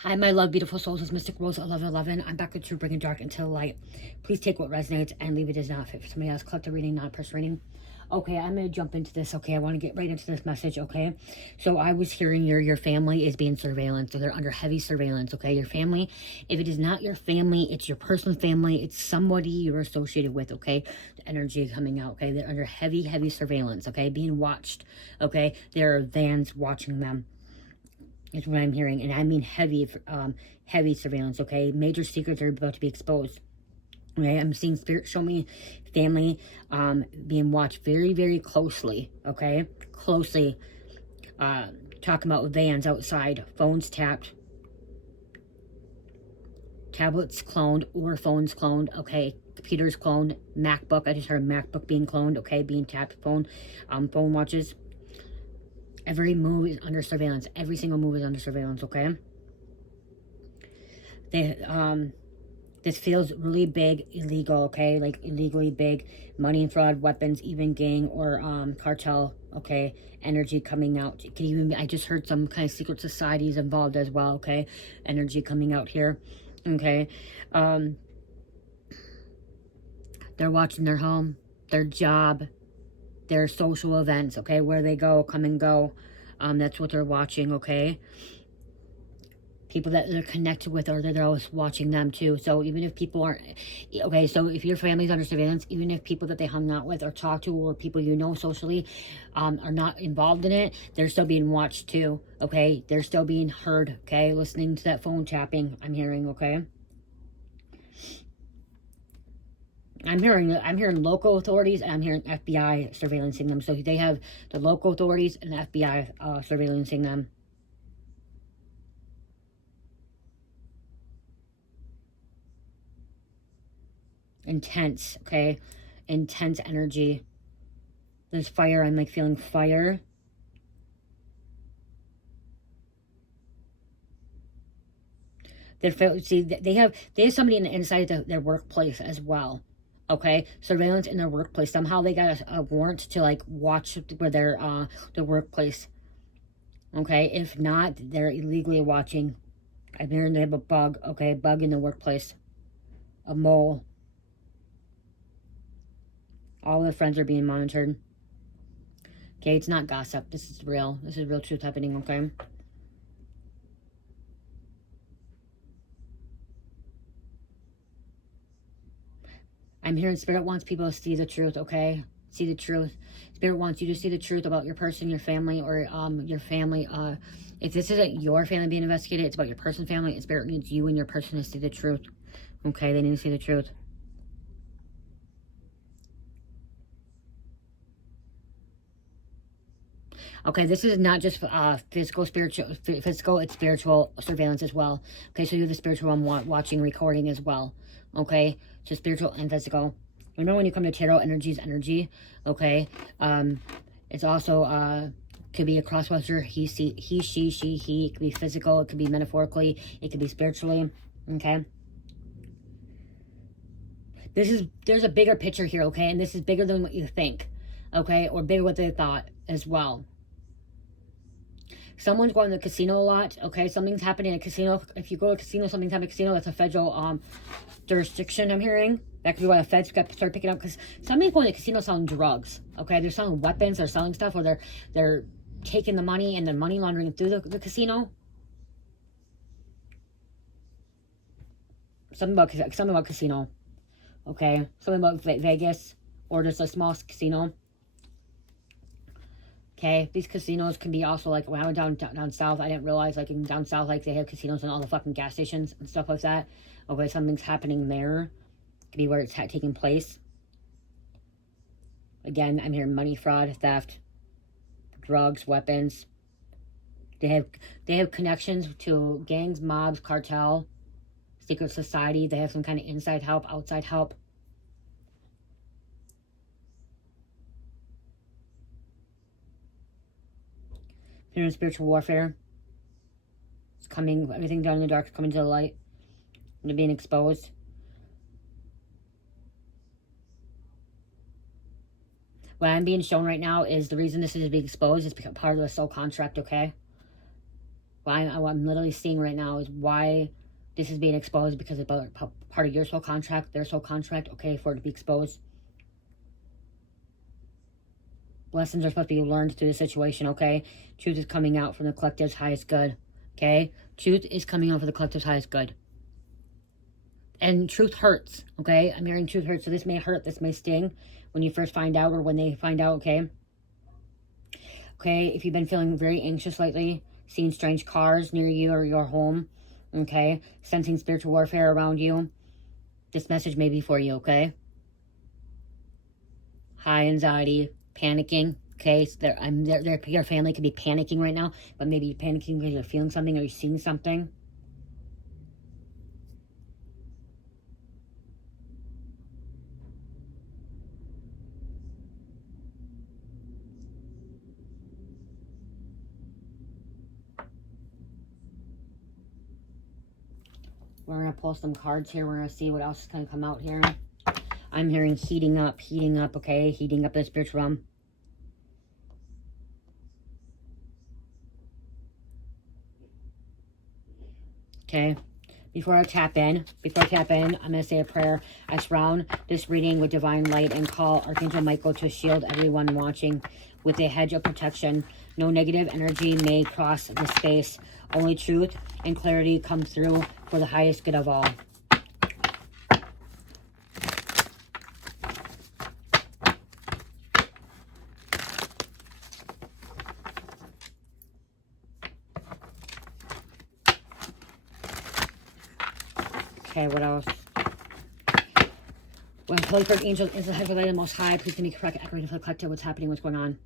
Hi, my love, beautiful souls. It's Mystic Rose 1111. I'm back with you, bringing dark into the light. Please take what resonates and leave it as not fit for somebody else. Collective reading, not personal reading. Okay, I'm going to jump into this. Okay, I want to get right into this message. Okay, so I was hearing your family is being surveillance. So they're under heavy surveillance. Okay, your family, if it is not your family, it's your personal family. It's somebody you're associated with. Okay, the energy coming out. Okay, they're under heavy surveillance. Okay, being watched. Okay, there are vans watching them. Is what I'm hearing, and I mean heavy surveillance. Okay, major secrets are about to be exposed. Okay, I'm seeing spirit show me family being watched very closely. Okay, closely. Talking about vans outside, phones tapped, tablets cloned, or phones cloned. Okay, computers cloned, MacBook. I just heard MacBook being cloned. Okay, being tapped, phone watches. Every move is under surveillance. Every single move is under surveillance, okay? This feels really big, illegal, okay? Like illegally big. Money and fraud, weapons, even gang or cartel, okay? Energy coming out. It can even be, I just heard some kind of secret societies involved as well, okay? Energy coming out here, okay? They're watching their home, their job, their social events, okay? Where they go, come and go. That's what they're watching, okay? People that they're connected with, or they're always watching them too. So even if people aren't, okay, so if your family's under surveillance, even if people that they hung out with or talked to, or people you know socially are not involved in it, they're still being watched too, okay? They're still being heard, okay? Listening to that phone tapping, I'm hearing, okay? I'm hearing local authorities, and I'm hearing FBI surveillancing them. So they have the local authorities and the FBI surveillancing them. Intense, okay? Intense energy. There's fire. I'm like feeling fire. See, they have somebody in the inside of their workplace as well. Okay, surveillance in their workplace. Somehow they got a warrant to like watch where their workplace. Okay, if not, they're illegally watching. I'm hearing they have a bug. Okay, a bug in the workplace. A mole. All their friends are being monitored. Okay, it's not gossip. This is real. This is real truth happening, okay? I'm hearing Spirit wants people to see the truth, okay? See the truth. Spirit wants you to see the truth about your person, your family, or your family. If this isn't your family being investigated, it's about your person's family. And Spirit needs you and your person to see the truth. Okay, they need to see the truth. Okay, this is not just physical, it's spiritual surveillance as well. Okay, so you have the spiritual one watching, recording as well. Okay, so spiritual and physical. Remember when you come to tarot, energy, okay? It's also, could be a crosswatcher, he, she, he. It could be physical, it could be metaphorically, it could be spiritually, okay? There's a bigger picture here, okay? And this is bigger than what you think, okay? Or bigger what they thought as well. Someone's going to the casino a lot, okay? Something's happening in a casino. If you go to a casino, something's happening in a casino, that's a federal jurisdiction, I'm hearing. That could be why the feds got to start picking up, because somebody's going to the casino selling drugs, okay? They're selling weapons, they're selling stuff, or they're taking the money and they're money laundering through the casino. Something about casino, okay? Something about Vegas, or just a small casino. Okay, these casinos can be also like, when I went down south, I didn't realize like in down south, like they have casinos in all the fucking gas stations and stuff like that. Okay, something's happening there. Could be where it's taking place. Again, I'm hearing money, fraud, theft, drugs, weapons. They have connections to gangs, mobs, cartel, secret society. They have some kind of inside help, outside help. They're in spiritual warfare. It's coming, everything done in the dark is coming to the light. And they're being exposed. What I'm being shown right now is the reason this is being exposed is because part of the soul contract, okay? What I'm literally seeing right now is why this is being exposed, because it's about part of your soul contract, their soul contract, okay, for it to be exposed. Lessons are supposed to be learned through the situation, okay? Truth is coming out from the collective's highest good, okay? Truth is coming out for the collective's highest good. And truth hurts, okay? I'm hearing truth hurts, so this may hurt, this may sting when you first find out or when they find out, okay? Okay, if you've been feeling very anxious lately, seeing strange cars near you or your home, okay? Sensing spiritual warfare around you, this message may be for you, okay? High anxiety, panicking, okay? So your family could be panicking right now, but maybe you're panicking because you're feeling something or you're seeing something. We're going to pull some cards here. We're going to see what else is going to come out here. I'm hearing heating up, okay? Heating up in the spiritual realm. Okay. Before I tap in, I'm going to say a prayer. I surround this reading with divine light and call Archangel Michael to shield everyone watching with a hedge of protection. No negative energy may cross the space. Only truth and clarity come through for the highest good of all. Okay, what else? Well, Holy Spirit, angels, is the head of the Most High. Please give me correct, accurate, for the collective. What's happening? What's going on?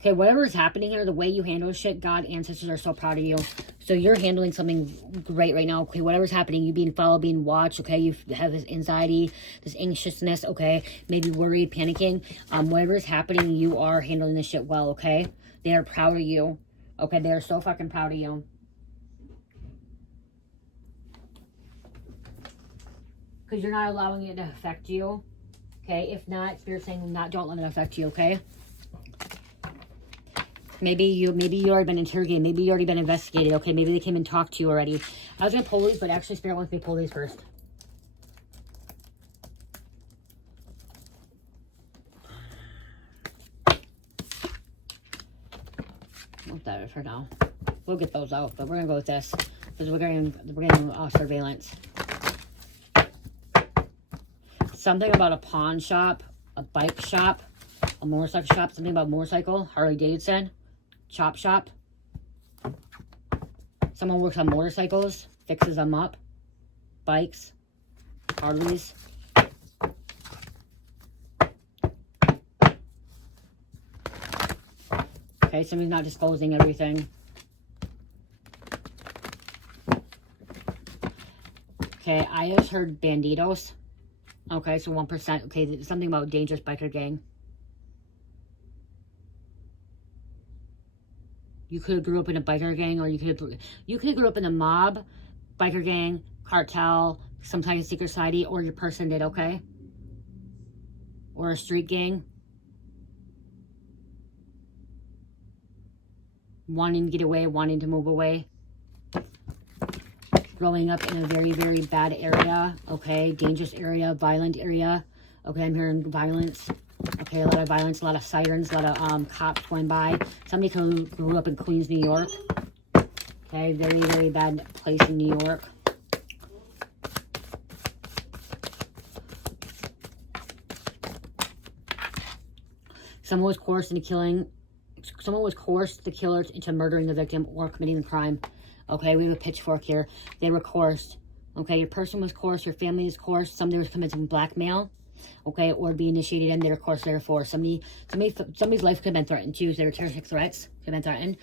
Okay, whatever is happening here, the way you handle shit, God, ancestors are so proud of you. So you're handling something great right now. Okay, whatever's happening, you being followed, being watched. Okay, you have this anxiety, this anxiousness. Okay, maybe worried, panicking. Whatever is happening, you are handling this shit well. Okay, they are proud of you. Okay, they are so fucking proud of you. Because you're not allowing it to affect you. Okay, if not, Spirit's saying don't let it affect you. Okay. Maybe you already been interrogated. Maybe you already been investigated. Okay, maybe they came and talked to you already. I was gonna pull these, but actually Spirit wants me to pull these first. What's that for now? We'll get those out, but we're gonna go with this because we're getting surveillance. Something about a pawn shop, a bike shop, a motorcycle shop. Something about motorcycle. Harley Davidson. Chop shop. Someone works on motorcycles, fixes them up. Bikes. Harleys. Okay, somebody's not disclosing everything. Okay, I just heard banditos. Okay, so 1%. Okay, something about dangerous biker gang. You could have grew up in a biker gang, or you could have grew up in a mob, biker gang, cartel, some kind of secret society, or your person did, okay? Or a street gang. Wanting to get away, wanting to move away. Growing up in a very, very bad area, okay? Dangerous area, violent area. Okay, I'm hearing violence. Okay, a lot of violence, a lot of sirens, a lot of cops going by. Somebody who grew up in Queens, New York. Okay, very, very bad place in New York. Someone was coerced into killing. Someone was coerced, the killer, into murdering the victim or committing the crime. Okay, we have a pitchfork here. They were coerced. Okay, your person was coerced, your family is coerced. Somebody was committing blackmail. Okay, or be initiated in their course, therefore. Somebody's life could have been threatened too. There were terroristic threats could have been threatened.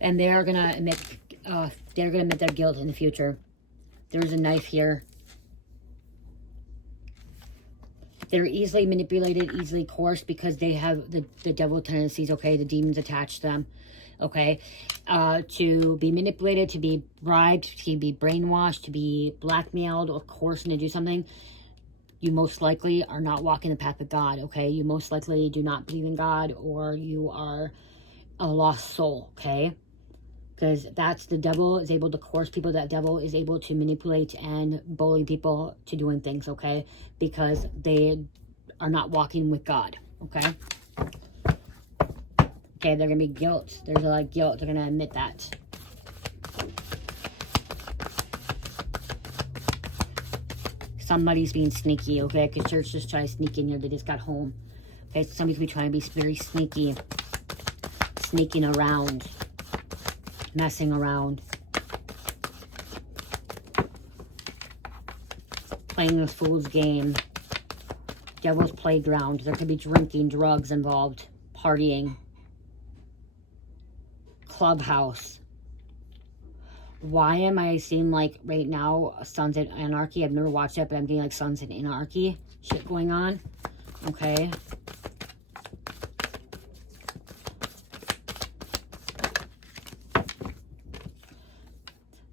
And they're gonna admit their guilt in the future. There's a knife here. They're easily manipulated, easily coerced because they have the devil tendencies, okay, the demons attached to them. Okay, to be manipulated, to be bribed, to be brainwashed, to be blackmailed or coerced into do something. You most likely are not walking the path of God, okay? You most likely do not believe in God, or you are a lost soul, okay? Because that's the devil is able to coerce people. That devil is able to manipulate and bully people to doing things, okay? Because they are not walking with God, okay? Okay, they're going to be guilt. There's a lot of guilt. They're going to admit that. Somebody's being sneaky, okay? Because church just tried to sneak in here. They just got home. Okay, somebody's be trying to be very sneaky. Sneaking around. Messing around. Playing a fool's game. Devil's playground. There could be drinking, drugs involved. Partying. Clubhouse. Why am I seeing like right now Sons of Anarchy? I've never watched it, but I'm getting like Sons of Anarchy shit going on. Okay.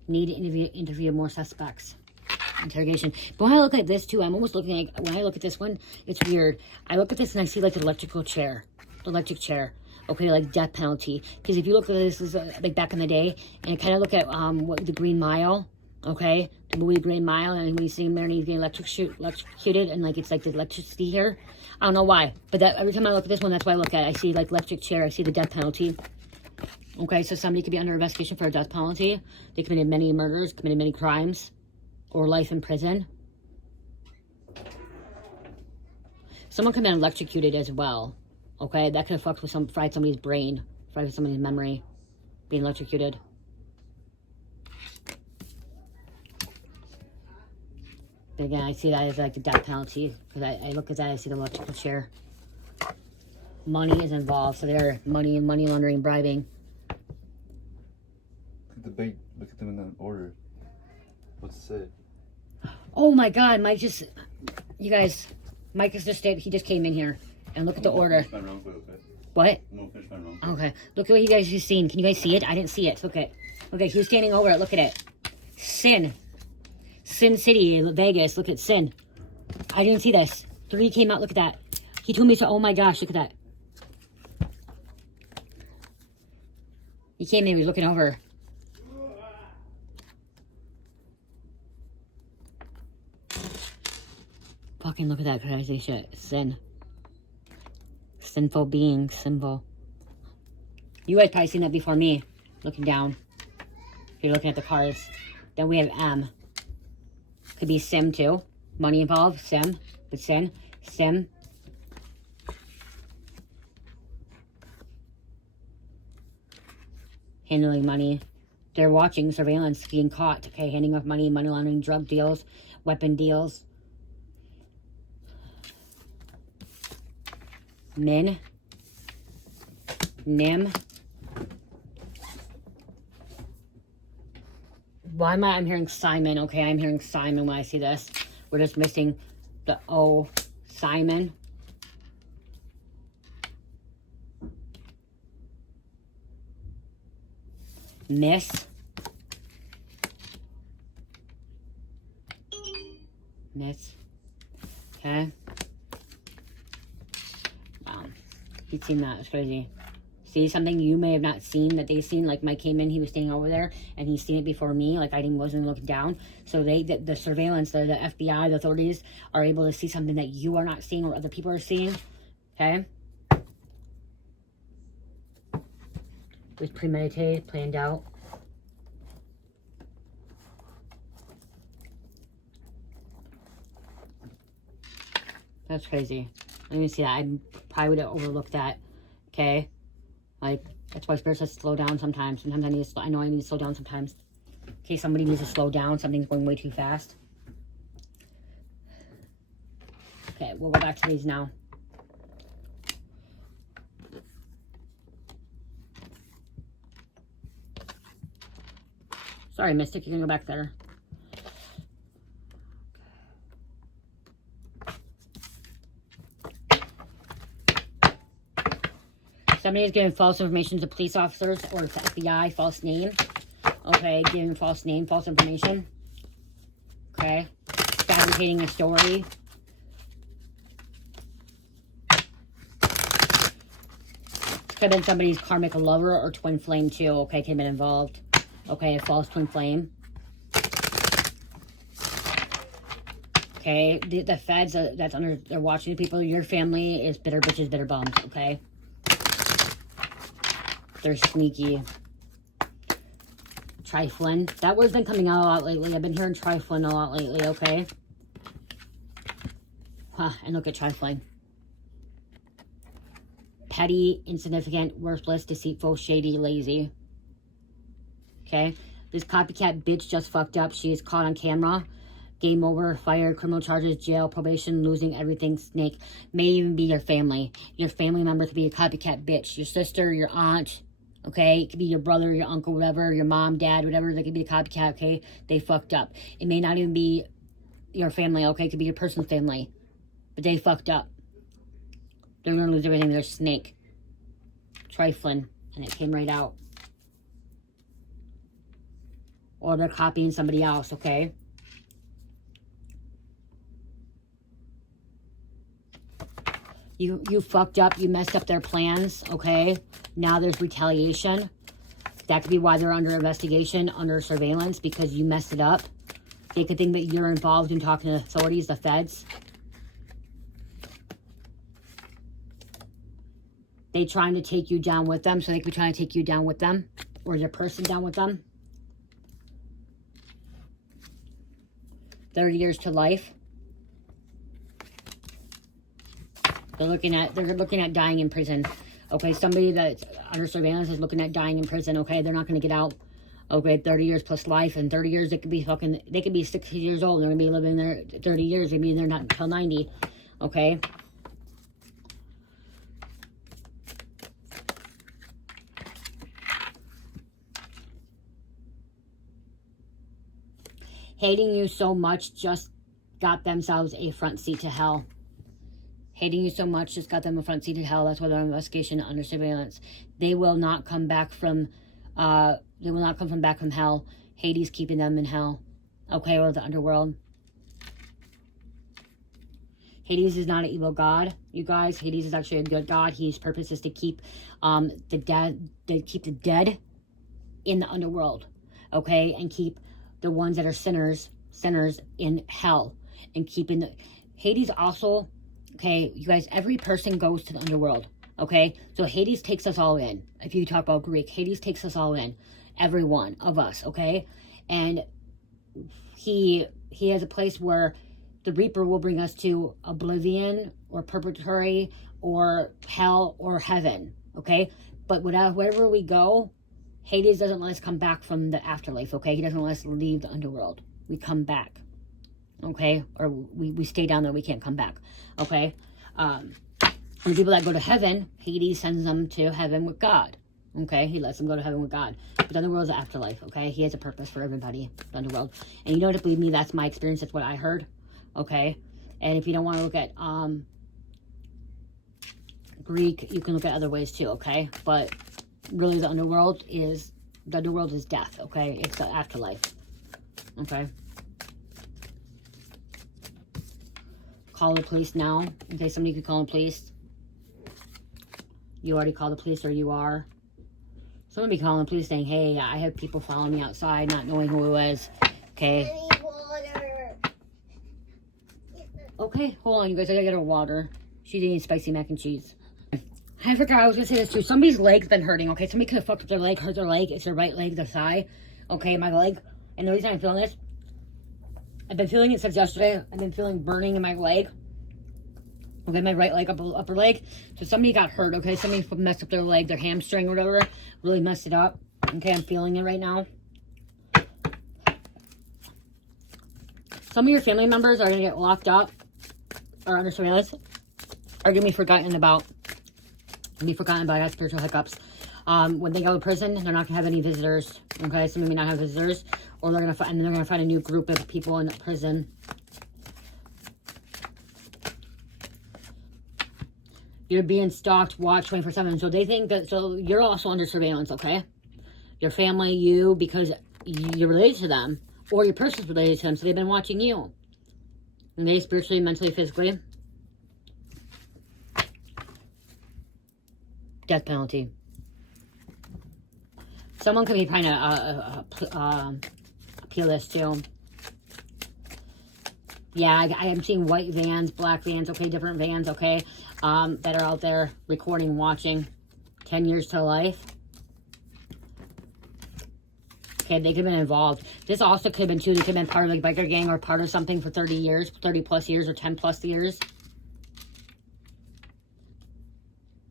Need to interview more suspects. Interrogation. But when I look at this too, I'm almost looking like, when I look at this one, it's weird. I look at this and I see like the electric chair. Okay, like death penalty. Because if you look at this, is like back in the day, and kind of look at what the Green Mile, okay, the movie Green Mile, and when you see him there and he's getting electrocuted, and like it's like the electricity here. I don't know why, but that every time I look at this one, that's why I look at it. I see like electric chair. I see the death penalty. Okay, so somebody could be under investigation for a death penalty. They committed many murders, committed many crimes, or life in prison. Someone could have been electrocuted as well. Okay, that could have fucked with fried somebody's brain, fried with somebody's memory, being electrocuted. But again, I see that as like the death penalty, because I look at that, I see the electrical chair. Money is involved, so they're money laundering, bribing. Debate. Look at them in that order. What's it say? Oh my God, Mike just, you guys, Mike is just, he just came in here. And look at the order. What? Okay. Look at what you guys just seen. Can you guys see it? I didn't see it. Look at it. Okay, he was standing over it. Look at it. Sin. Sin City, Vegas. Look at Sin. I didn't see this. 3 came out. Look at that. He told me to, oh my gosh, look at that. He came in, he was looking over. Fucking look at that crazy shit. Sin. Sinful being, symbol. You guys probably seen that before me. Looking down. If you're looking at the cards. Then we have M. Could be Sim too. Money involved. Sim. But Sin. Sim. Handling money. They're watching surveillance, being caught. Okay, handing off money, money laundering, drug deals, weapon deals. Min. Nim. Why am I'm hearing Simon? Okay, I'm hearing Simon when I see this. We're just missing the O. Simon. Miss. Miss. Okay. Wow. He's seen that. It's crazy. See something you may have not seen that they've seen. Like Mike came in, he was standing over there, and he's seen it before me. Like wasn't looking down. So the surveillance, the FBI, the authorities are able to see something that you are not seeing or other people are seeing. Okay. It was premeditated, planned out. That's crazy. Let me see that. I probably would have overlooked that. Okay. Like, that's why Spirit says slow down sometimes. Sometimes I know I need to slow down sometimes. Okay, somebody needs to slow down. Something's going way too fast. Okay, we'll go back to these now. Sorry, Mystic, you can go back there. Somebody is giving false information to police officers or to FBI, false name. Okay, giving false name, false information. Okay, fabricating a story. Could have been somebody's karmic lover or twin flame too. Okay, could have been involved. Okay, a false twin flame. Okay, the feds that's under, they're watching people. Your family is bitter bitches, bitter bums. Okay, they're sneaky. Trifling. That word's been coming out a lot lately. I've been hearing trifling a lot lately. Okay. Huh, and look at trifling. Petty, insignificant, worthless, deceitful, shady, lazy. Okay. This copycat bitch just fucked up. She is caught on camera. Game over, fired, criminal charges, jail, probation, losing everything, snake. May even be your family. Your family member could be a copycat bitch. Your sister, your aunt, okay? It could be your brother, your uncle, whatever, your mom, dad, whatever. They could be a copycat, okay? They fucked up. It may not even be your family, okay? It could be your person's family. But they fucked up. They're going to lose everything. They're snake. Trifling. And it came right out. Or they're copying somebody else, okay? You fucked up. You messed up their plans, okay? Now there's retaliation. That could be why they're under investigation, under surveillance, because you messed it up. They could think that you're involved in talking to the authorities, the feds. They trying to take you down with them, so they could be trying to take you down with them, or your person down with them. 30 years to life. They're looking at dying in prison. Okay, somebody that's under surveillance is looking at dying in prison. Okay, they're not going to get out. Okay, 30 years plus life. And 30 years, they could be 60 years old. They're going to be living there 30 years. Maybe they're not until 90. Okay. Hating you so much just got themselves a front seat to hell. Hating you so much just got them a front seat to hell. That's why they're on investigation, under surveillance. They will not come back from back from hell. Hades keeping them in hell. Okay, or the underworld. Hades is not an evil god, you guys. Hades is actually a good god. His purpose is to keep the dead in the underworld. Okay, and keep the ones that are sinners in hell. And keeping the Hades also. Okay, you guys, every person goes to the underworld, okay? So Hades takes us all in. If you talk about Greek, Hades takes us all in. Every one of us, okay? And he has a place where the Reaper will bring us to oblivion or purgatory or hell or heaven, okay? But wherever we go, Hades doesn't let us come back from the afterlife, okay? He doesn't let us leave the underworld. We come back. Okay, or we stay down there, we can't come back. Okay, and the people that go to heaven, Hades sends them to heaven with God. Okay, he lets them go to heaven with God. But the underworld is the afterlife. Okay, he has a purpose for everybody, the underworld. And you don't have to believe me, that's my experience, that's what I heard. Okay, and if you don't want to look at Greek, you can look at other ways too. Okay, but really the underworld is death. Okay, it's the afterlife. Okay. Call the police now. In case somebody could call the police. You already called the police, or you are. Someone be calling the police saying, hey, I have people following me outside, not knowing who it was. Okay. I need water. Okay, hold on, you guys. I gotta get her water. She's eating spicy mac and cheese. I forgot I was gonna say this too. Somebody's leg's been hurting, okay? Somebody could have fucked up their leg, hurt their leg. It's their right leg, their thigh. Okay, my leg. And the reason I'm feeling this, I've been feeling it since yesterday. I've been feeling burning in my leg. Okay, my right leg, upper leg. So somebody got hurt, okay? Somebody messed up their leg, their hamstring or whatever. Really messed it up. Okay, I'm feeling it right now. Some of your family members are going to get locked up or under surveillance. Are going to be forgotten about. Have spiritual hiccups. When they go to prison, they're not going to have any visitors. Okay, some may not have visitors. Or they're going to find a new group of people in the prison. You're being stalked, watched 24/7. So they think that, so you're also under surveillance, okay? Your family, you, because you're related to them. Or your person's related to them, so they've been watching you. Okay, spiritually, mentally, physically. Death penalty. Someone could be trying to appeal this too. Yeah, I am seeing white vans, black vans, okay, different vans, okay, that are out there recording, watching. 10 years to life. Okay, they could have been involved. This also could have been too. They could have been part of like biker gang or part of something for 30 years, 30 plus years or 10 plus years.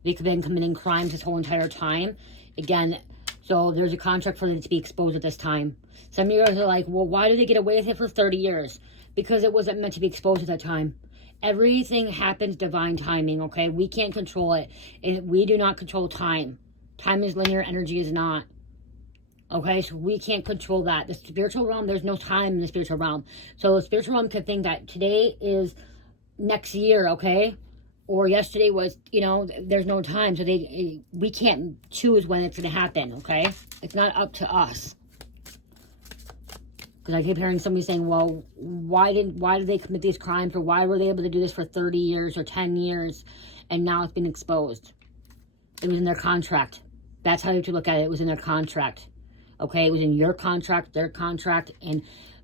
They could have been committing crimes this whole entire time. Again, so there's a contract for them to be exposed at this time. Some of you guys are like, well, why did they get away with it for 30 years? Because it wasn't meant to be exposed at that time. Everything happens divine timing, okay? We can't control it. And we do not control time. Time is linear, energy is not. Okay, so we can't control that. The spiritual realm, there's no time in the spiritual realm. So the spiritual realm could think that today is next year, okay? Or yesterday was, you know, there's no time. So we can't choose when it's going to happen, okay? It's not up to us. Because I keep hearing somebody saying, well, why did they commit these crimes? Or why were they able to do this for 30 years or 10 years? And now it's been exposed. It was in their contract. That's how you have to look at it. It was in their contract. Okay, it was in your contract, their contract, and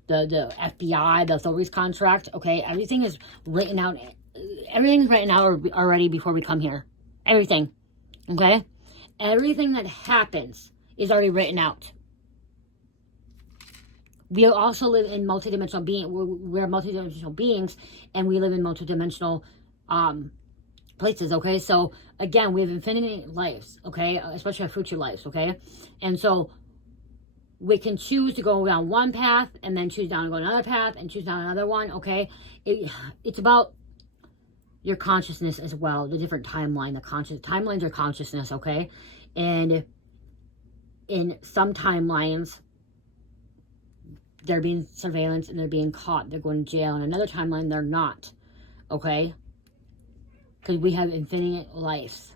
the FBI, the authorities' contract. Okay, everything is written out. Everything's written out already before we come here. Everything. Okay? Everything that happens is already written out. We also live in multidimensional being. We're multidimensional beings, and we live in multidimensional places. Okay, so again, we have infinite lives. Okay, especially our future lives. Okay, and so we can choose to go down one path and then choose down to go another path and choose down another one. Okay, it's about your consciousness as well. The different timeline, timelines are consciousness. Okay, and in some timelines, they're being surveillance and they're being caught. They're going to jail. In another timeline, they're not. Okay? Because we have infinite lives.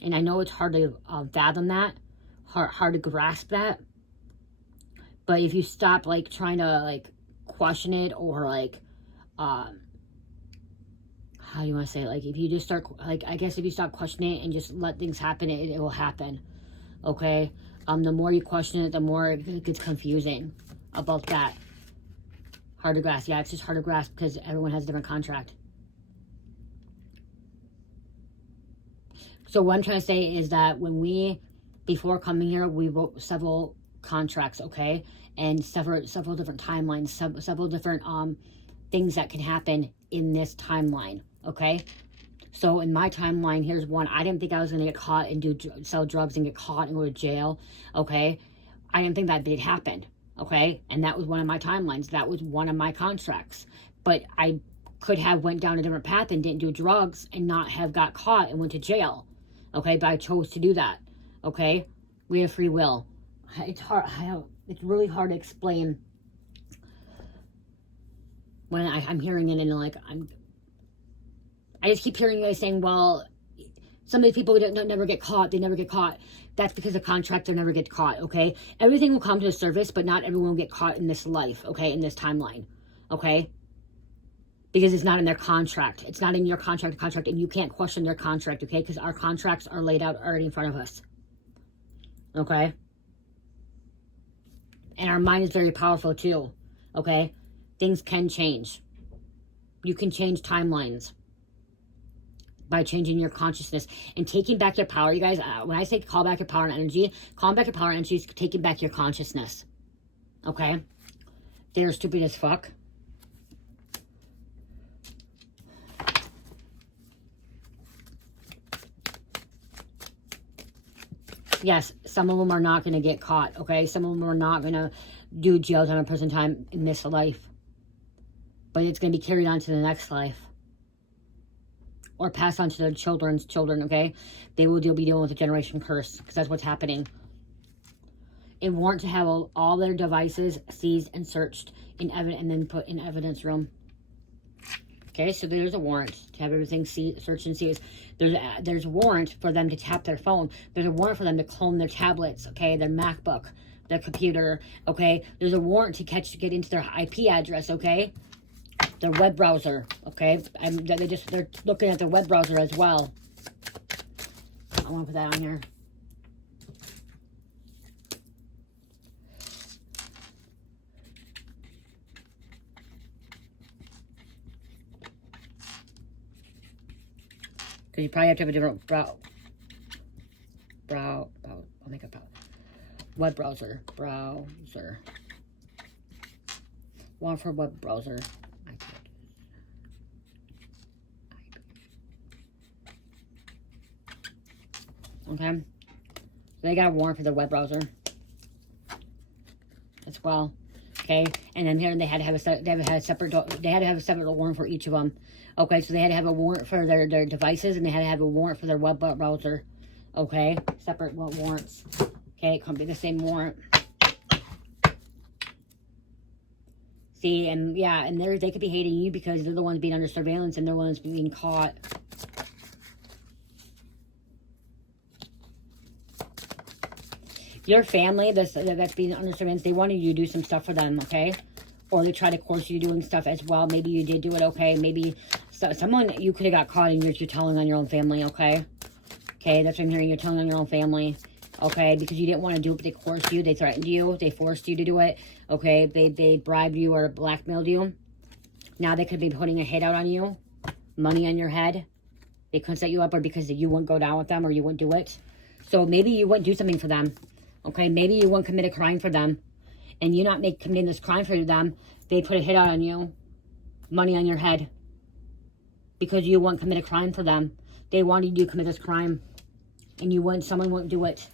And I know it's hard to fathom that. Hard to grasp that. But if you stop, like, trying to, like, question it or, like, how do you want to say it? Like, if you just start, like, I guess if you stop questioning it and just let things happen, it will happen. Okay? The more you question it, the more it gets confusing about that. Hard to grasp. Yeah, it's just hard to grasp because everyone has a different contract. So what I'm trying to say is that before coming here, we wrote several contracts, okay? And several different timelines, several different things that can happen in this timeline, okay? So in my timeline, here's one. I didn't think I was going to get caught and sell drugs and get caught and go to jail, okay? I didn't think that did happen, okay? And that was one of my timelines. That was one of my contracts. But I could have went down a different path and didn't do drugs and not have got caught and went to jail, okay? But I chose to do that, okay? We have free will. It's hard. It's really hard to explain when I'm hearing it and like I just keep hearing you guys saying, well, some of these people don't never get caught. They never get caught. That's because of contract. They never get caught, okay? Everything will come to the surface, but not everyone will get caught in this life, okay? In this timeline, okay? Because it's not in their contract. It's not in your contract, and you can't question their contract, okay? Because our contracts are laid out already in front of us, okay? And our mind is very powerful too, okay? Things can change. You can change timelines by changing your consciousness and taking back your power. You guys, when I say call back your power and energy, calling back your power and energy is taking back your consciousness, okay? They're stupid as fuck. Yes, some of them are not going to get caught, okay? Some of them are not going to do jail time or prison time in this life. But it's going to be carried on to the next life. Or passed on to their children's children, okay? They will be dealing with a generation curse, because that's what's happening. A warrant to have all their devices seized and searched and then put in evidence room. Okay, so there's a warrant to have everything searched and seized. There's a warrant for them to tap their phone. There's a warrant for them to clone their tablets, okay, their MacBook, their computer, okay. There's a warrant to get into their IP address, okay, their web browser, okay. They're looking at their web browser as well. I want to put that on here. Because you probably have to have a different I'll make a web browser. One for web browser. Okay. So they got a warrant for their web browser as well. Okay. And then here they had to have a separate warrant for each of them. Okay, so they had to have a warrant for their devices, and they had to have a warrant for their web browser. Okay, separate warrants. Okay, it can't be the same warrant. See, and yeah, and they could be hating you because they're the ones being under surveillance and they're the ones being caught. Your family that's being under surveillance, they wanted you to do some stuff for them, okay? Or they try to coerce you doing stuff as well. Maybe you did do it, okay? Maybe someone, you could have got caught and you're telling on your own family, okay? Okay, that's what I'm hearing. You're telling on your own family, okay? Because you didn't want to do it, but they coerced you. They threatened you. They forced you to do it, okay? They bribed you or blackmailed you. Now they could be putting a hit out on you, money on your head. They couldn't set you up, or because you wouldn't go down with them or you wouldn't do it. So maybe you wouldn't do something for them, okay? Maybe you wouldn't commit a crime for them. And you not committing this crime for them, they put a hit out on you, money on your head, because you wouldn't commit a crime for them. They wanted you to commit this crime, and someone wouldn't do it.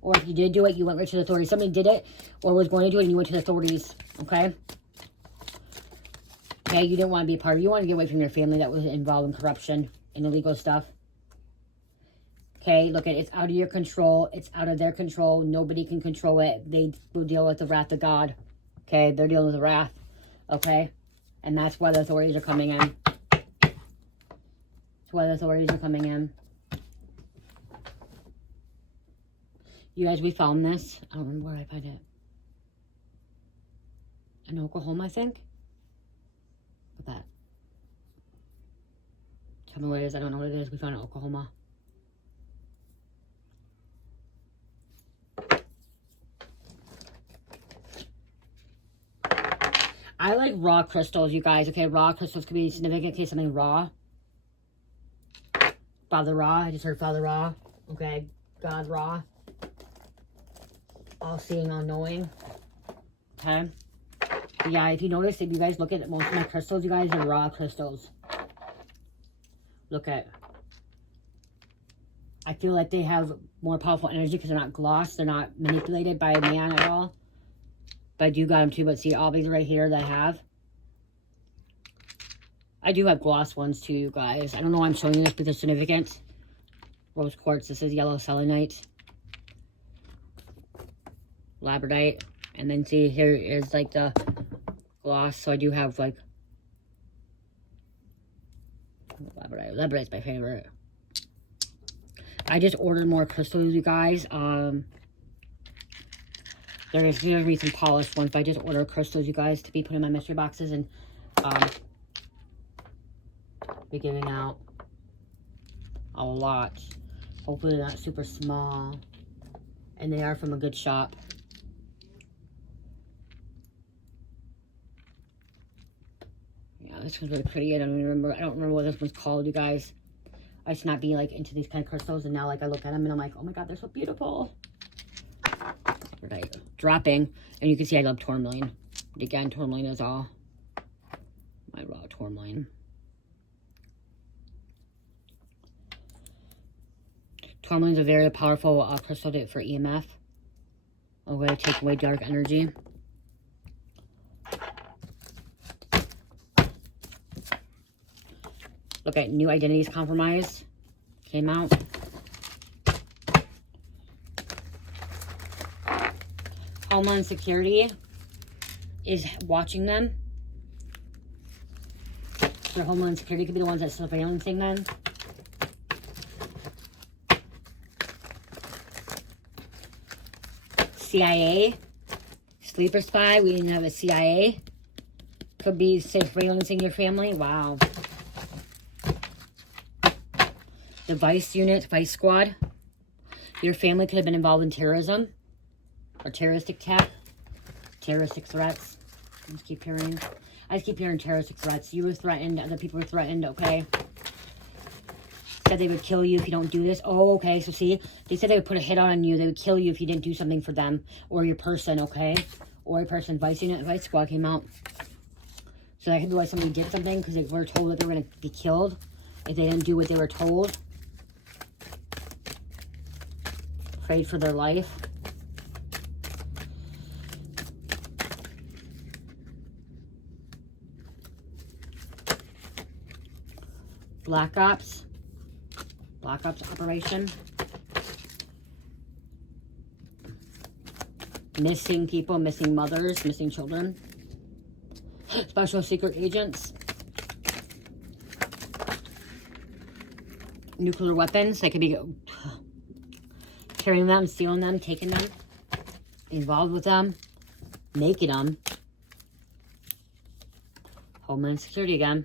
Or if you did do it, you went right to the authorities. Somebody did it, or was going to do it, and you went to the authorities, okay? Okay, you didn't want to be a part of it. You want to get away from your family that was involved in corruption and illegal stuff. Okay, look, it's out of your control. It's out of their control. Nobody can control it. They will deal with the wrath of God. Okay, they're dealing with the wrath. Okay, and that's why the authorities are coming in. That's why the authorities are coming in. You guys, we found this. I don't remember where I found it. In Oklahoma, I think. Look at that. Tell me what it is. I don't know what it is. We found it in Oklahoma. I like raw crystals, you guys. Okay, raw crystals could be significant in case something raw. Father Raw. I just heard Father Raw. Okay, God Raw. All seeing, all knowing. Okay. Yeah, if you notice, if you guys look at most of my crystals, you guys are raw crystals. Look at. I feel like they have more powerful energy because they're not glossed. They're not manipulated by a man at all. But I do got them too. But see, all these right here that I have. I do have gloss ones too, you guys. I don't know why I'm showing you this, but they're significant. Rose quartz. This is yellow selenite. Labradorite. And then see, here is like the gloss. So I do have like labradorite. Labradorite's my favorite. I just ordered more crystals, you guys. There's going to be some polished ones, but I just ordered crystals, you guys, to be put in my mystery boxes and be giving out a lot. Hopefully they're not super small. And they are from a good shop. Yeah, this one's really pretty. I don't remember what this one's called, you guys. I used to not be like into these kind of crystals, and now like I look at them and I'm like, oh my god, they're so beautiful. Right, dropping, and you can see I love tourmaline. But again, tourmaline is all my raw tourmaline. Tourmaline is a very powerful crystal for EMF. A way to take away dark energy. Look at New Identities Compromised. Came out. Homeland Security is watching them. So Homeland Security could be the ones that's surveillancing them. CIA. Sleeper spy. We didn't have a CIA. Could be surveillancing your family. Wow. The Vice Unit, Vice Squad. Your family could have been involved in terrorism. Or terroristic attack. Terroristic threats. I just keep hearing terroristic threats. You were threatened. Other people were threatened, okay? Said they would kill you if you don't do this. Oh, okay. So see, they said they would put a hit on you. They would kill you if you didn't do something for them or your person, okay? Or your person. Vice unit, Vice squad came out. So that could be why somebody did something, because they were told that they were going to be killed if they didn't do what they were told. Afraid for their life. Black Ops. Black Ops operation. Missing people, missing mothers, missing children. Special secret agents. Nuclear weapons. They could be carrying them, stealing them, taking them. Involved with them. Making them. Homeland Security again.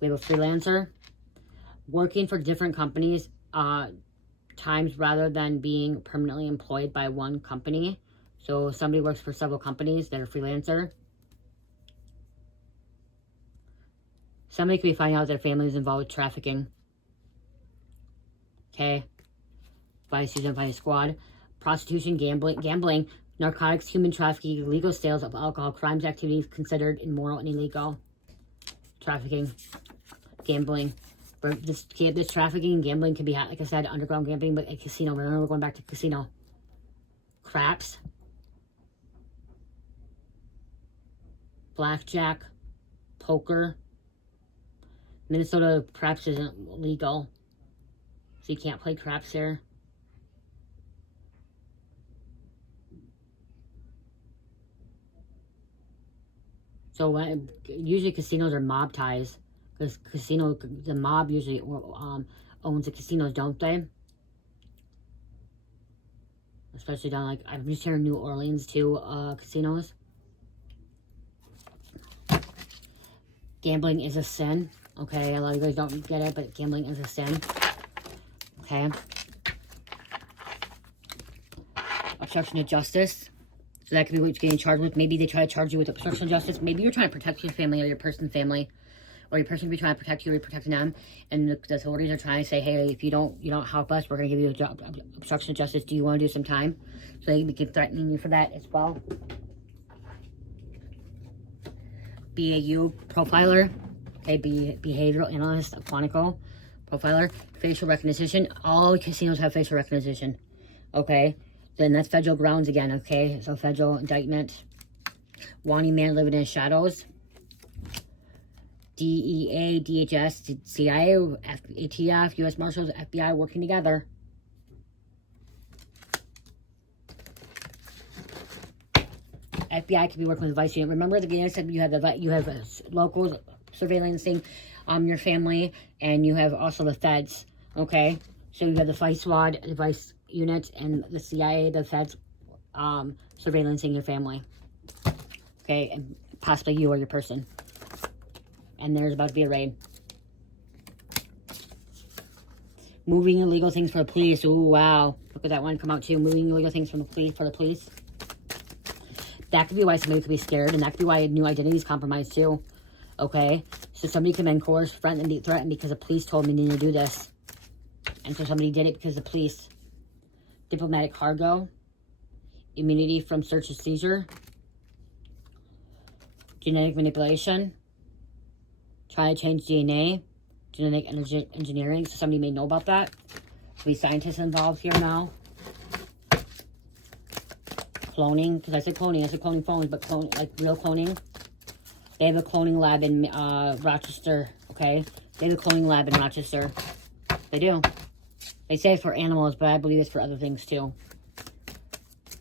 We have a freelancer working for different companies times rather than being permanently employed by one company. So somebody works for several companies. They're a freelancer. Somebody could be finding out their family is involved with trafficking. Okay. Vice Season Vice Squad. Prostitution, gambling, narcotics, human trafficking, illegal sales of alcohol, crimes, activities considered immoral and illegal. Trafficking. Gambling. But this trafficking and gambling can be, like I said, underground gambling, but a casino. Remember, we're going back to casino. Craps. Blackjack. Poker. Minnesota craps isn't legal, so you can't play craps here. So usually casinos are mob ties. Because the mob usually owns the casinos, don't they? Especially down, like, I'm just hearing New Orleans, too, casinos. Gambling is a sin. Okay, a lot of you guys don't get it, but gambling is a sin. Okay. Obstruction of justice. So that could be what you're getting charged with. Maybe they try to charge you with obstruction of justice. Maybe you're trying to protect your family or your person's family. Or your person could be trying to protect you or you're protecting them. And the authorities are trying to say, hey, if you don't help us, we're going to give you a job, obstruction of justice. Do you want to do some time? So they can keep threatening you for that as well. BAU profiler. Okay, behavioral analyst, a quantico profiler. Facial recognition. All casinos have facial recognition. Okay. Then that's federal grounds again. Okay. So federal indictment. Wanting man living in shadows. DEA, DHS, CIA, ATF, U.S. Marshals, FBI working together. FBI could be working with the vice unit. Remember at the beginning I said you have locals surveillancing your family, and you have also the feds. Okay, so you have the vice squad, the vice unit, and the CIA, the feds surveillancing your family. Okay, and possibly you or your person. And there's about to be a raid. Moving illegal things for the police. Ooh, wow. Look at that one come out too. Moving illegal things from the police for the police. That could be why somebody could be scared, and that could be why a new identity is compromised too. Okay? So somebody could then coerce, threaten because the police told me they need to do this. And so somebody did it because the police. Diplomatic cargo. Immunity from search and seizure. Genetic manipulation. Try to change DNA, genetic engineering, so somebody may know about that. So we scientists involved here now. Cloning, because I said cloning phones, but like real cloning. They have a cloning lab in Rochester, okay? They have a cloning lab in Rochester. They do. They say it's for animals, but I believe it's for other things too.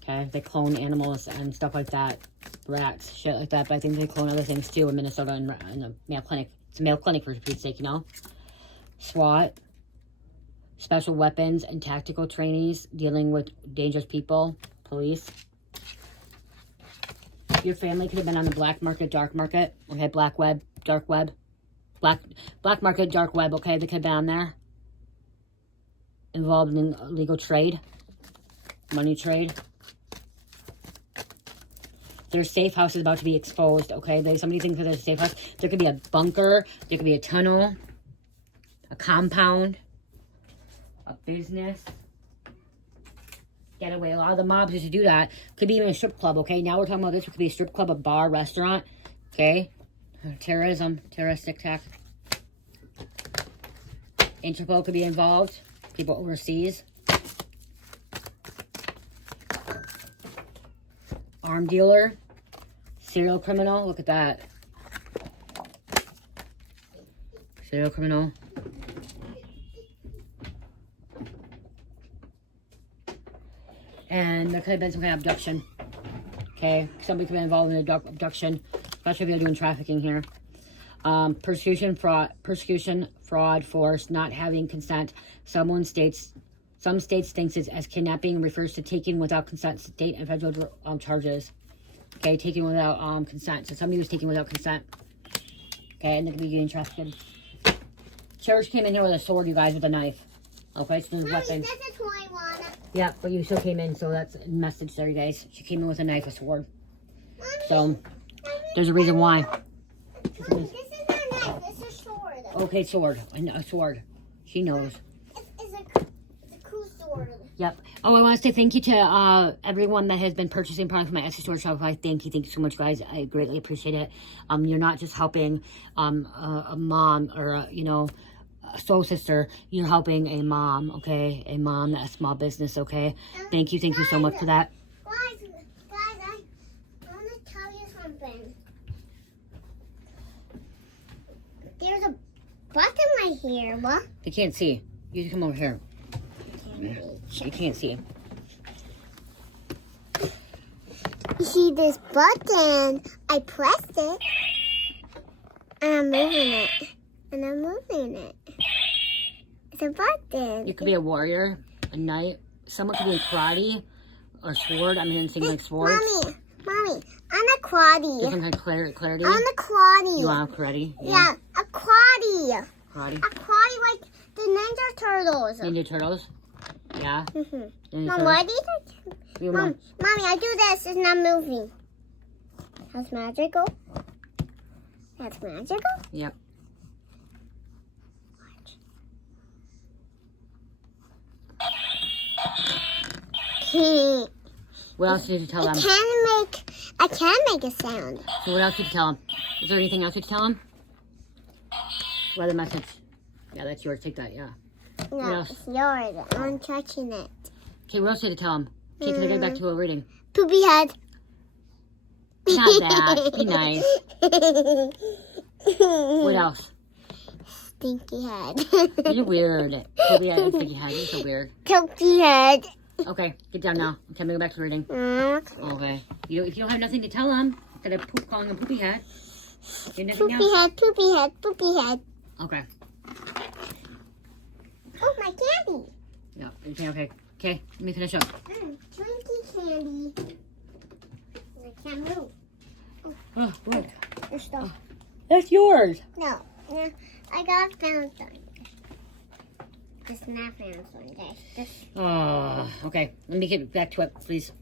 Okay, they clone animals and stuff like that. Rats, shit like that, but I think they clone other things too in Minnesota and in the Mayo Clinic. It's a Mayo Clinic for Pete's sake, you know. SWAT, special weapons and tactical trainees dealing with dangerous people, police. Your family could have been on the black market, dark market. Okay, black web, dark web. Black market, dark web, okay, they could have been on there. Involved in illegal trade, money trade. Their safe house is about to be exposed, okay? Somebody thinks there's a safe house. There could be a bunker. There could be a tunnel. A compound. A business. Getaway. A lot of the mobs used to do that. Could be even a strip club, okay? Now we're talking about this. It could be a strip club, a bar, restaurant, okay? Terrorism. Terroristic attack. Interpol could be involved. People overseas. Arm dealer. Serial criminal. Look at that. Serial criminal. And there could have been some kind of abduction. Okay. Somebody could be involved in an abduction. Especially if you're doing trafficking here. Persecution, fraud, force, not having consent. Some states thinks it's as kidnapping, refers to taking without consent, state and federal charges. Okay, taking without consent. So somebody was taking without consent. Okay, and they could be getting trafficked. Cherish came in here with a sword, you guys, with a knife. Okay, so there's weapons. That's a toy one. Yeah, but you still came in, so that's a message there, you guys. She came in with a knife, a sword. Mommy, So there's a reason why. Mommy, this is not a knife. This is a sword. Okay, sword. A sword. She knows. It's a cool sword. Yep. Oh, I want to say thank you to everyone that has been purchasing product from my Etsy store, Shopify. Thank you so much, guys. I greatly appreciate it. You're not just helping a mom or a soul sister. You're helping a mom, okay? A mom, a small business, okay? Thank you so much for that. Guys, I want to tell you something. There's a button right here. What? You can't see. You can come over here. You can't see. You see this button? I pressed it. And I'm moving it. And I'm moving it. It's a button. You could be a warrior, a knight. Someone could be in karate or sword. I'm hearing things like swords. Mommy, I'm a karate. Different kind of clarity. I'm a karate. You want karate? Yeah, a karate. Karate. A karate like the Ninja Turtles. Ninja Turtles? Yeah. Mom, Ninja what Turtles. did you? Mommy, I do this. It's not moving. That's magical. That's magical. Yep. What else did you tell them? I can make a sound. So what else did you tell them? Is there anything else you tell them? What other message? Yeah, that's yours. Take that, yeah. What No, else? it's yours. I'm touching it. Okay, what else did you tell them? Okay, can I get back to a reading? Poopy head. Not that. Be nice. What else? Stinky head. You're weird. Poopy head and sticky head. You're so weird. Poopy head. Okay, get down now. Okay, I'm gonna go back to reading. Okay. If you don't have nothing to tell them, instead of calling them poopy head, you have nothing else? Poopy head, poopy head, poopy head. Okay. Oh, my candy. Yeah. Okay. Okay. Let me finish up. Drinky candy. I can't move. Oh, look. There's stuff. That's yours. No, I got found something. It's not found something. Oh, okay. Let me get back to it, please.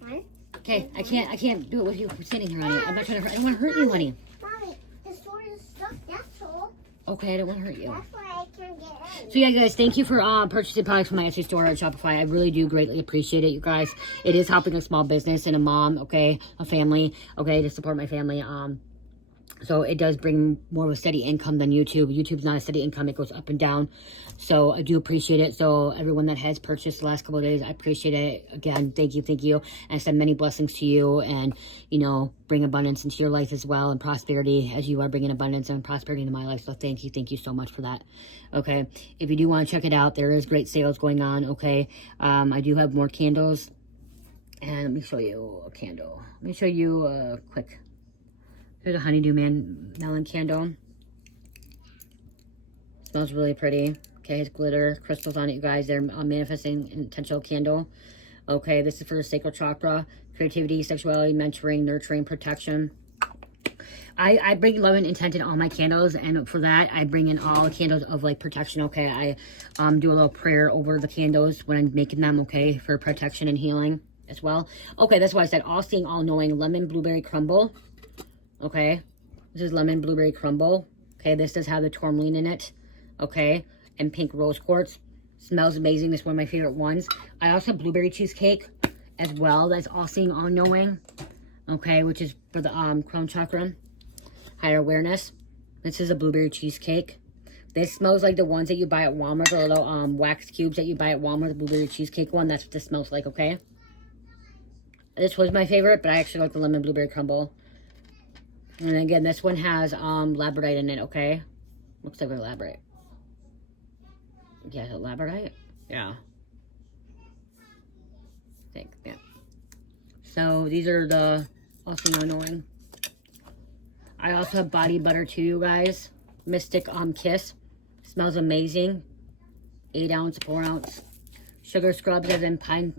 What? Okay, I can't do it with you sitting here, honey. I'm not trying to hurt. I don't want to hurt you, honey. Mommy, the sword is stuck. That's all. Okay, I don't want to hurt you. That's why I can't get in. So yeah, guys, thank you for purchasing products from my Etsy store at Shopify. I really do greatly appreciate it, you guys. It is helping a small business and a mom, okay, a family, okay, to support my family. So it does bring more of a steady income than YouTube. YouTube's not a steady income. It goes up and down. So I do appreciate it. So everyone that has purchased the last couple of days, I appreciate it. Again, thank you. And I send many blessings to you and, bring abundance into your life as well and prosperity as you are bringing abundance and prosperity into my life. So thank you so much for that. Okay. If you do want to check it out, there is great sales going on. Okay. I do have more candles. And let me show you a candle. Let me show you a quick... Here's a honeydew melon candle. Smells really pretty. Okay, it's glitter, crystals on it, you guys. They're manifesting intentional candle. Okay, this is for the sacral chakra, creativity, sexuality, mentoring, nurturing, protection. I bring love and intent in all my candles, and for that, I bring in all candles of protection. Okay, I do a little prayer over the candles when I'm making them. Okay, for protection and healing. as well. Okay, that's why I said all seeing, all knowing, lemon blueberry crumble. Okay, this is lemon blueberry crumble. Okay, this does have the tourmaline in it. Okay, and pink rose quartz. Smells amazing. This is one of my favorite ones. I also have blueberry cheesecake as well. That's all seeing, all knowing. Okay, which is for the crown chakra, higher awareness. This is a blueberry cheesecake. This smells like the ones that you buy at Walmart, the little wax cubes that you buy at Walmart, the blueberry cheesecake one. That's what this smells like, okay? This was my favorite, but I actually like the lemon blueberry crumble. And again, this one has labradorite in it, okay? Looks like a labradorite. Yeah, is it labradorite? Yeah. I think, yeah. So these are the also unknowing. I also have body butter too, you guys. Mystic Kiss. Smells amazing. 8 ounce, 4 ounce. Sugar scrubs as in pine.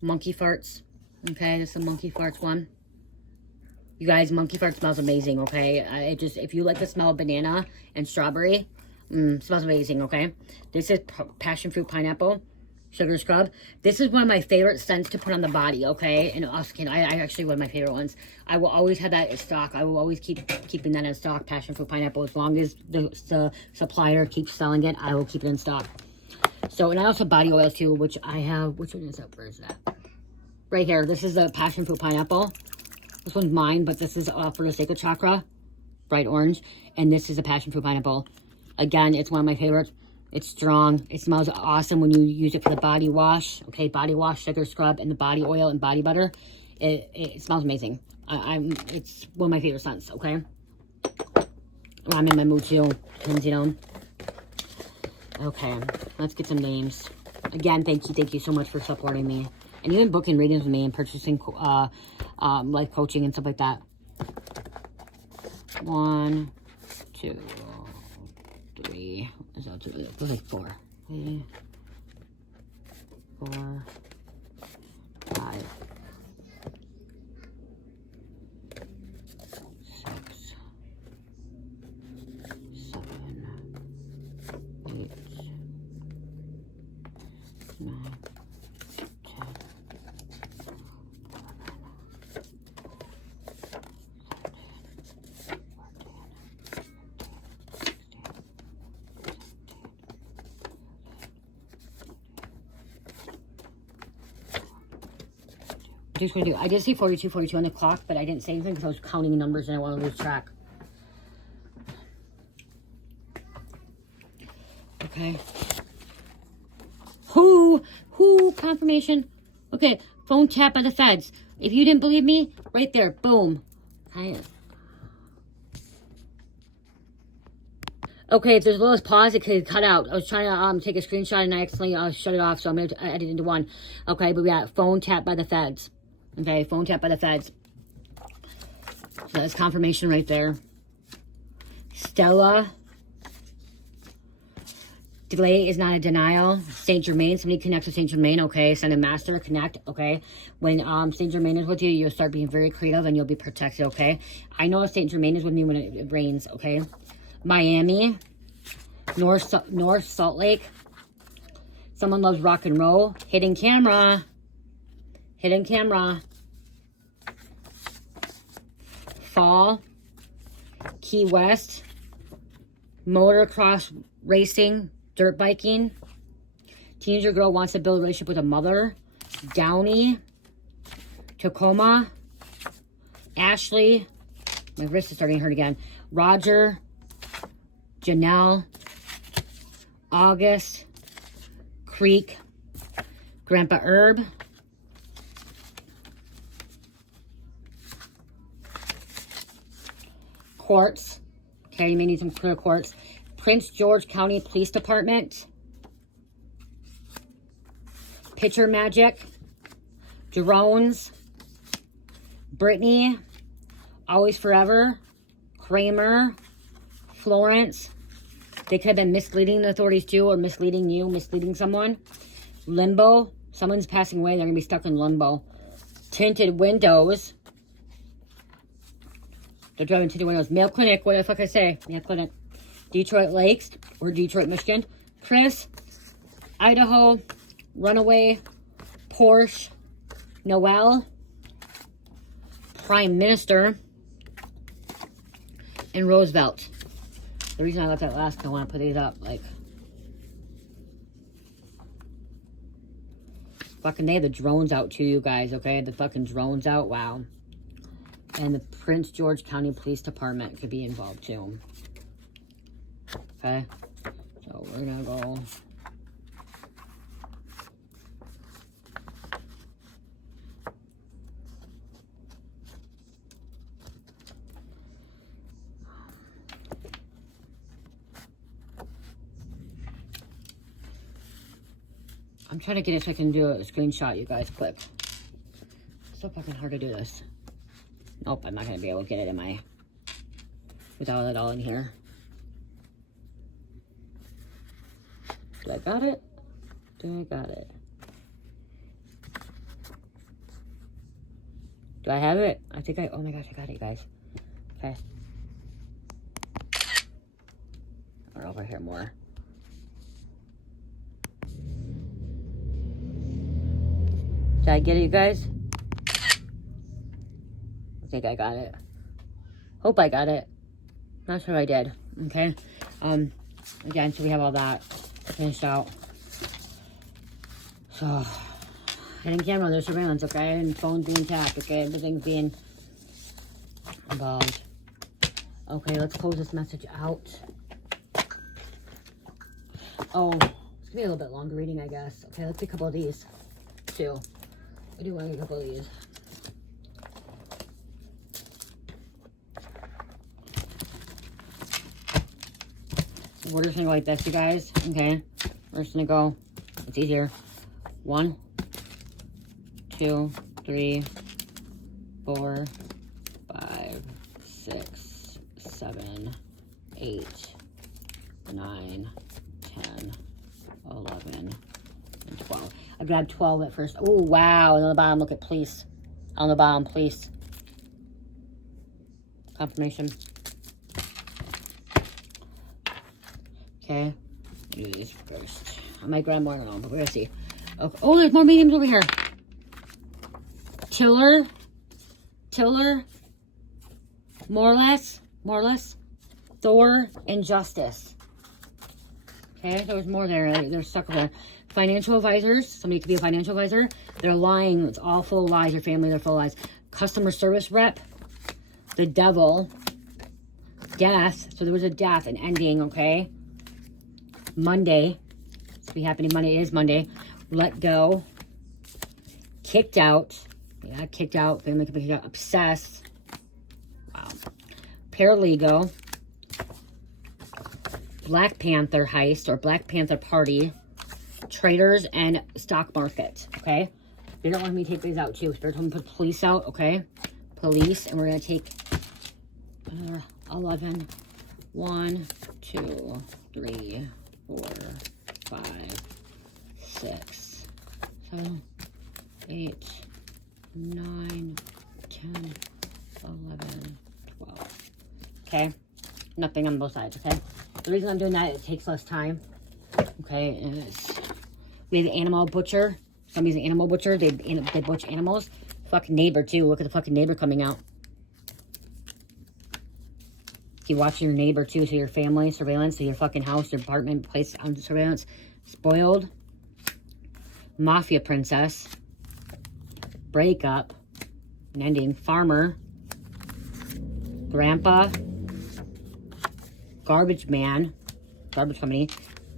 Monkey farts. Okay, this is a monkey farts one. You guys, monkey fart smells amazing, okay? If you like the smell of banana and strawberry, smells amazing, okay? This is passion fruit pineapple sugar scrub. This is one of my favorite scents to put on the body, okay? And I actually one of my favorite ones. I will always have that in stock. I will always keeping that in stock, passion fruit pineapple. As long as the supplier keeps selling it, I will keep it in stock. So, and I also have body oils too, which I have. Which one is that? Where is that? Right here. This is the passion fruit pineapple. This one's mine, but this is for the sacred chakra, bright orange. And this is a passion fruit pineapple. Again, it's one of my favorites. It's strong. It smells awesome when you use it for the body wash. Okay, body wash, sugar scrub, and the body oil and body butter. It smells amazing. It's one of my favorite scents, okay? I'm in my mood too, you know. Okay, let's get some names. Again, thank you so much for supporting me. And even booking readings with me and purchasing life coaching and stuff like that. 1, 2, 3. It was like 4. 3, 4, 5, 6, 7, 8, 9. I did see 42 on the clock, but I didn't say anything because I was counting numbers and I want to lose track. Okay. Who confirmation? Okay, phone tap by the feds. If you didn't believe me, right there, boom. Okay, if there's a little pause, it could cut out. I was trying to take a screenshot and I accidentally shut it off, so I'm going to edit into one. Okay, but we got phone tap by the feds. Okay, phone tap by the feds. So that's confirmation right there. Stella. Delay is not a denial. Saint Germain, somebody connects with Saint Germain, okay? Send a master, connect, okay? When Saint Germain is with you, you'll start being very creative and you'll be protected, okay? I know Saint Germain is with me when it rains, okay? Miami. North Salt Lake. Someone loves rock and roll. Hidden camera. Hidden camera. Fall. Key West. Motocross racing. Dirt biking. Teenager girl wants to build a relationship with a mother. Downey. Tacoma. Ashley. My wrist is starting to hurt again. Roger. Janelle. August. Creek. Grandpa Herb. Quartz. Okay, you may need some clear quartz. Prince George County Police Department. Picture Magic. Drones. Brittany. Always Forever. Kramer. Florence. They could have been misleading the authorities too, or misleading you, misleading someone. Limbo. Someone's passing away. They're going to be stuck in limbo. Tinted Windows. They're driving tinted windows. Mayo Clinic. What the fuck I say? Mayo Clinic. Detroit Lakes or Detroit, Michigan. Chris. Idaho. Runaway, Porsche, Noel, Prime Minister, and Roosevelt. The reason I left that last, I want to put these up, like, fucking, they have the drones out too, you guys, okay? The fucking drones out, wow. And the Prince George County Police Department could be involved too. Okay? So we're gonna go. I'm trying to get it so I can do a screenshot, you guys, quick. It's so fucking hard to do this. Nope, I'm not going to be able to get it in my... without it all in here. Do I got it? Do I got it? Do I have it? I think I... oh my gosh, I got it, you guys. Okay. Or over here more. Did I get it, you guys? I think I got it. Hope I got it. Not sure I did. Okay. Again, so we have all that finished out. So, hidden camera, there's surveillance, okay? And phones being tapped, okay? Everything's being involved. Okay, let's close this message out. Oh, it's gonna be a little bit longer reading, I guess. Okay, let's do a couple of these, too. I do want to get a couple of these. We're just gonna go like this, you guys. Okay. We're just gonna go. It's easier. 1, 2, 3, 4, 5, 6, 7, 8, 9, 10, 11, and 12. I grabbed 12 at first. Oh, wow. And on the bottom, look at police. On the bottom, police. Confirmation. Okay. Do these first. I might grab more, I don't know, but we're gonna see. Okay. Oh, there's more mediums over here. Tiller. More or less. Thor and Justice. Okay, there was more there. They're stuck over there. Financial advisors. Somebody could be a financial advisor. They're lying. It's all full of lies. Your family, they're full of lies. Customer service rep. The devil. Death. So there was a death, an ending, okay? Monday. It's be happening Monday. It is Monday. Let go. Kicked out. Yeah, kicked out. Family could be kicked out. Obsessed. Wow. Paralegal. Black Panther heist or Black Panther party. Traders and stock market. Okay. They don't want me to take these out too. Spirit told me to put police out. Okay. Police. And we're going to take 11. 1, 2, 3, 4, 5, 6, 7, 8, 9, 10, 11, 12. Okay. Nothing on both sides. Okay. The reason I'm doing that, it takes less time. Okay. Is we have the animal butcher. Somebody's an animal butcher. They butcher animals. Fucking neighbor too. Look at the fucking neighbor coming out. You watching your neighbor too, so your family surveillance, so your fucking house, your apartment, place on surveillance. Spoiled. Mafia princess. Breakup. An ending. Farmer. Grandpa. Garbage man. Garbage company.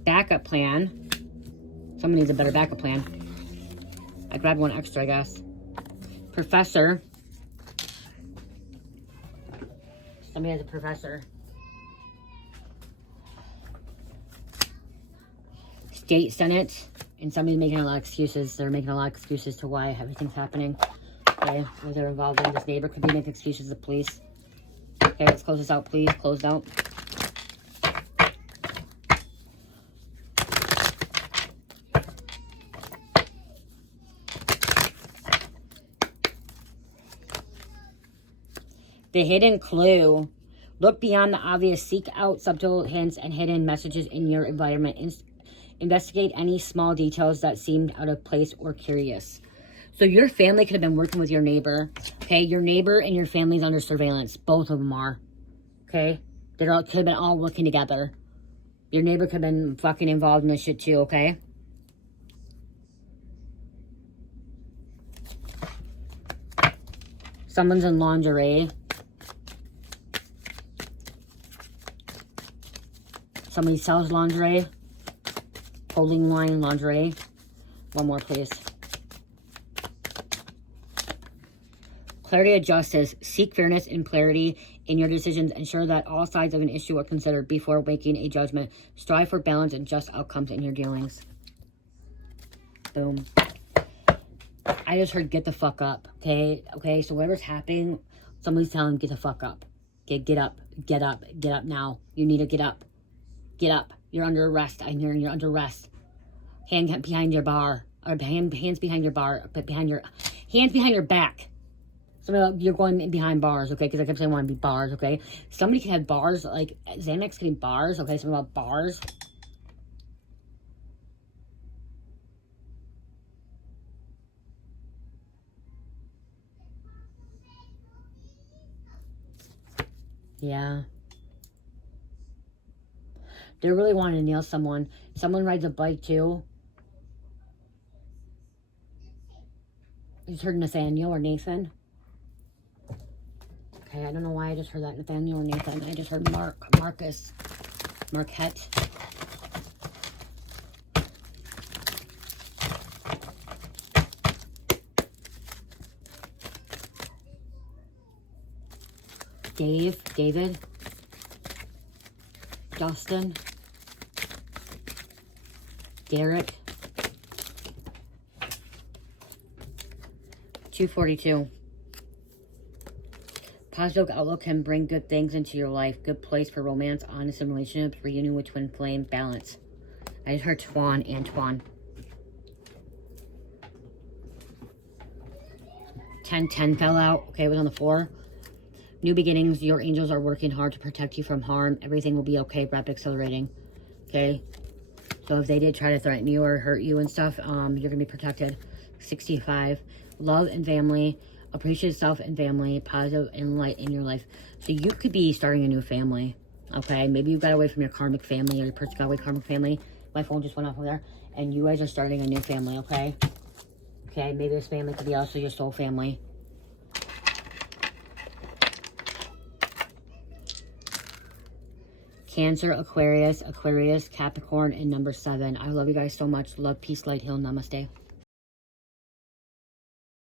Backup plan. Someone needs a better backup plan. I grabbed one extra, I guess. Professor. Somebody has a professor. State Senate. And somebody's making a lot of excuses. They're making a lot of excuses to why everything's happening. Okay, where they're involved in. This neighbor could be making excuses to police. Okay, let's close this out, please. Closed out. The hidden clue. Look beyond the obvious. Seek out subtle hints and hidden messages in your environment. Investigate any small details that seemed out of place or curious. So your family could have been working with your neighbor. Okay, your neighbor and your family's under surveillance. Both of them are. Okay, they could have been all working together. Your neighbor could have been fucking involved in this shit too. Okay. Someone's in lingerie. Somebody sells lingerie. Holding line lingerie. One more, please. Clarity of justice. Seek fairness and clarity in your decisions. Ensure that all sides of an issue are considered before making a judgment. Strive for balance and just outcomes in your dealings. Boom. I just heard get the fuck up. Okay? Okay, so whatever's happening, somebody's telling get the fuck up. Okay, get up. Get up. Get up now. You need to get up. Get up. You're under arrest. I'm hearing you're under arrest. Hand behind your bar. Or hands behind your bar. Hands behind your back. Somebody, you're going behind bars, okay? Because I kept saying I want to be bars, okay? Somebody can have bars, like Xanax can be bars, okay? Something about bars. Yeah. They're really wanting to nail someone. Someone rides a bike too. You just heard Nathaniel or Nathan. Okay, I don't know why I just heard that. Nathaniel or Nathan. I just heard Marcus. Marquette. David. Dustin. Derek. 242. Positive outlook can bring good things into your life. Good place for romance, honest in relationships, reunion with twin flame, balance. I just heard Antoine. 10 fell out. Okay, it was on the floor. New beginnings. Your angels are working hard to protect you from harm. Everything will be okay. Rapid accelerating. Okay. So if they did try to threaten you or hurt you and stuff, you're going to be protected. 65. Love and family. Appreciate self and family. Positive and light in your life. So you could be starting a new family. Okay. Maybe you got away from your karmic family or your person got away from karmic family. My phone just went off over there. And you guys are starting a new family. Okay. Okay. Maybe this family could be also your soul family. Cancer, Aquarius, Capricorn, and number 7. I love you guys so much. Love, peace, light, heal, namaste.